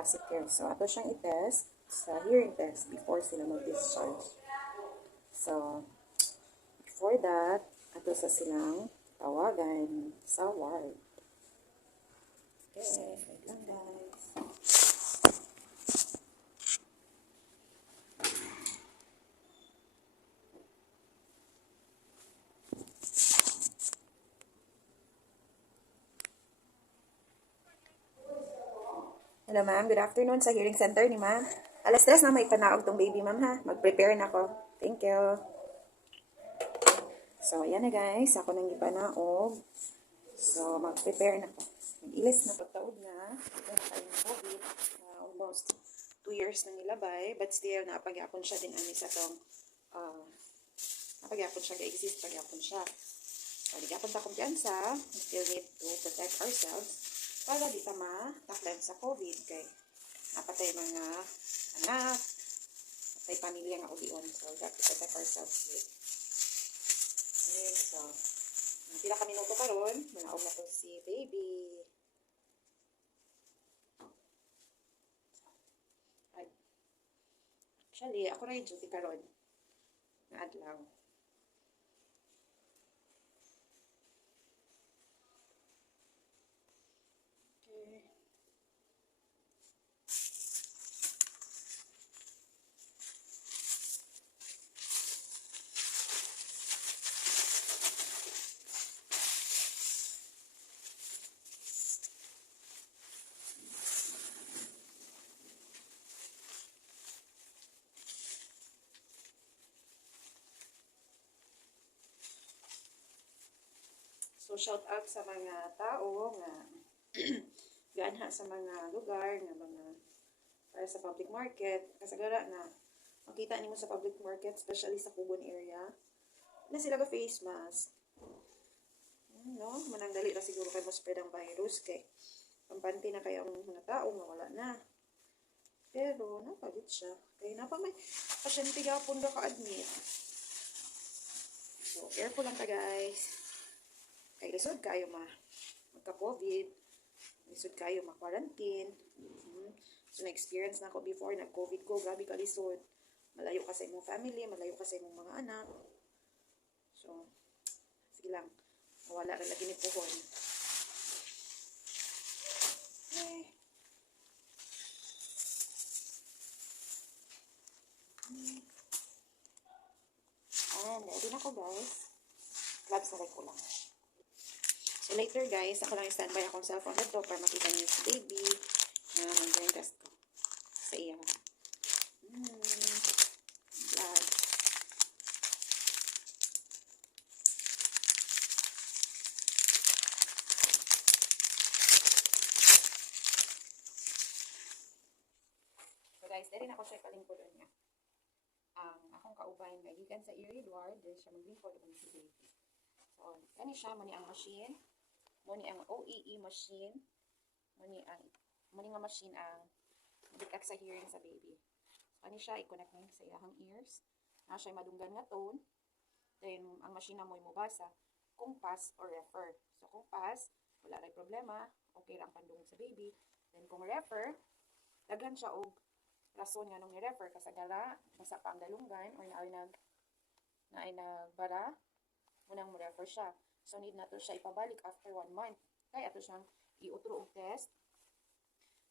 Classic Care. So, ato siyang i-test sa hearing test before sila mag-discharge. So, before that, ato sa silang tawagan sa ward. Okay, wait lang guys. Hello ma'am, good afternoon sa hearing center ni ma'am. Alas 3 na may panaog tong baby ma'am ha. Mag-prepare na ako. Thank you. So, ayan na guys. Ako nang ipanaog. So, mag-prepare na ako. Mag-ilis na pagtaod na. Ito na kayong COVID. Almost 2 years na nilabay. But still, napagyapon siya din ani sa tong napagyapon siya ga-exist. Pagyapon siya. So, nagyapon ta kumpiyansa. We still need to protect ourselves para di ta mataklan sa COVID. Kay napatay mga anak, patay pamilya nga ulion. So, we have to protect ourselves with. Okay, so, pila kami minuto karon, manaog na to si baby. Actually, ako na yung duty karon na adlaw. Okay. So, shout out sa mga tao nga gaanha sa mga lugar nga mga para sa public market. Kasagara na makita nimo sa public market, especially sa Kugon area, na sila ga face mask. No, manangdali ra siguro kay mo spread ang virus kay pampante na kayo ang mga tao nga wala na. Pero napalit siya. Kaya na pa may pasyente gapon ga ka-admit. So, careful lang ka guys. Kay lisod kayo magka-COVID, lisod kayo ma-quarantine. So, na-experience na ako before, nag-COVID ko, grabe ka lisod. Malayo ka sa imong family, malayo ka sa imong mga anak. So, sige lang, mawala rin lagi ni puhon. Okay. And, ready na ko guys. Gloves na ko lang. So later guys, ako lang i-standby akong cellphone dito para makita niyo si baby na mag-brain test ko sa iya. Blood. So guys, dali na ako siya palingkod niya. Ang akong kaubay nga gikan sa Erie Ward, dili siya maglingkod og si baby. So, kani siya mo ni ang machine. Muni ang OEE machine. Muni nga machine ang detect sa hearing sa baby. So, kani siya i-connect niya sa iyang ears. Na siya madunggan nga tone. Then, ang machine na mo mubasa kung pass or refer. So, kung pass, wala rin problema. Okay lang pandungog sa baby. Then, kung refer, daghan siya og rason nga nung i-refer. Kasagara, nasa pa ang dalunggan or naay nagbara, munang mo-refer siya. So, need na to siya ipabalik after 1 month. Kaya ato siyang i-utro og test.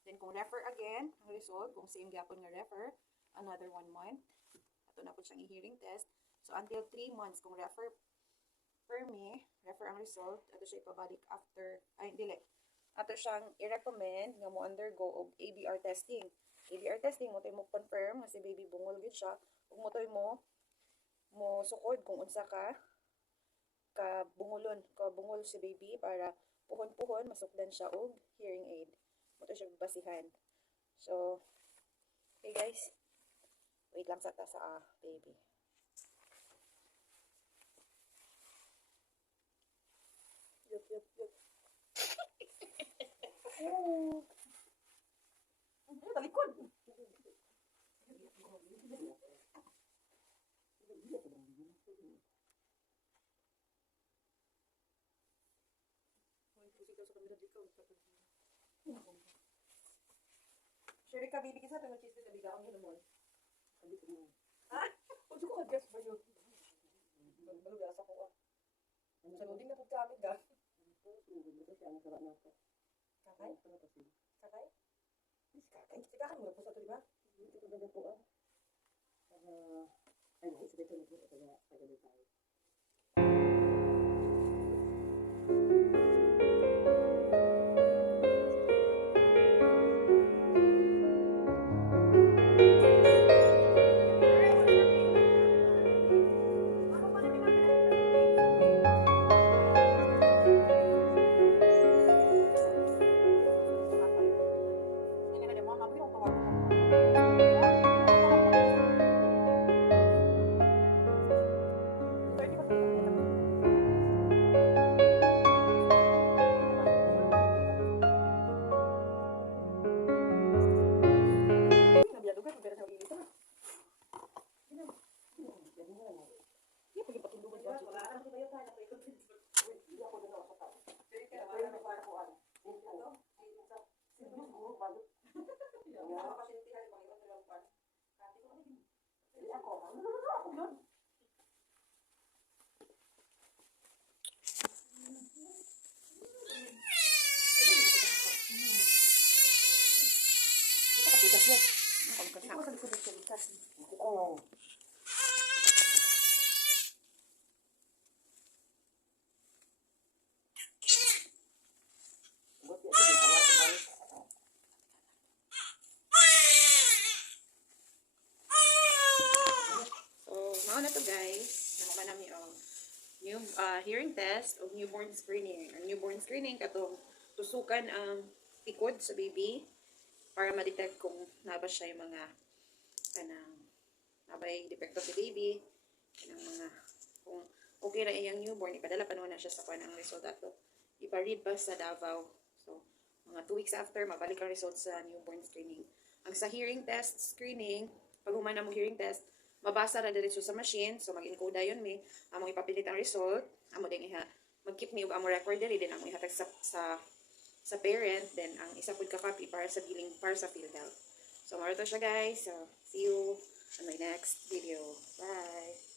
Then, kung refer again, ang result, kung same gyapon nga refer, another 1 month. Ato na po siyang i-hearing test. So, until 3 months, kung refer ang result, ato siya ipabalik after, ato siyang i-recommend nga mo undergo og ABR testing. ABR testing, mo tayo mo confirm nga si baby bungol gid siya. Kung mo tayo mo sukod kung unsa ka bungol si baby para puhon-puhon masukdan siya og hearing aid. Mo siya basihan. So, okay guys. Wait lang sa baby. Yup. Oh. Ano talikod? Sherry ka, baby, kisa tayong cheese sa bigaon yun mo. Hindi ko mo. Ha? Huwag ko ka-guess ba yun? Malugasa ko ah. Sa loading na po kami ga. Kakay? Kakay? Kakay? Sikahan mo na po sa ito, di ba? Mao na to guys. Nakuha namin ang new hearing test o newborn screening. Ang newborn screening katong tusukan ang tikod sa baby para ma-detect kung naba siya yung mga kanang nabay depekto si baby kanang mga kung okay na iyang newborn ipadala pa na siya sa kanang result ato ipa-read pa sa Davao. So mga 2 weeks after mabalik ang result sa newborn screening. Ang sa hearing test screening pag human na mo hearing test mabasa na diretso sa machine, so mag-encode yun mi, among ipapilit ang result, amo din iha, mag-keep mi amo record diri din amo ihatag sa parent, then ang isa pud ka copy para sa billing para sa PhilHealth. So maro to siya guys. So see you on my next video. Bye.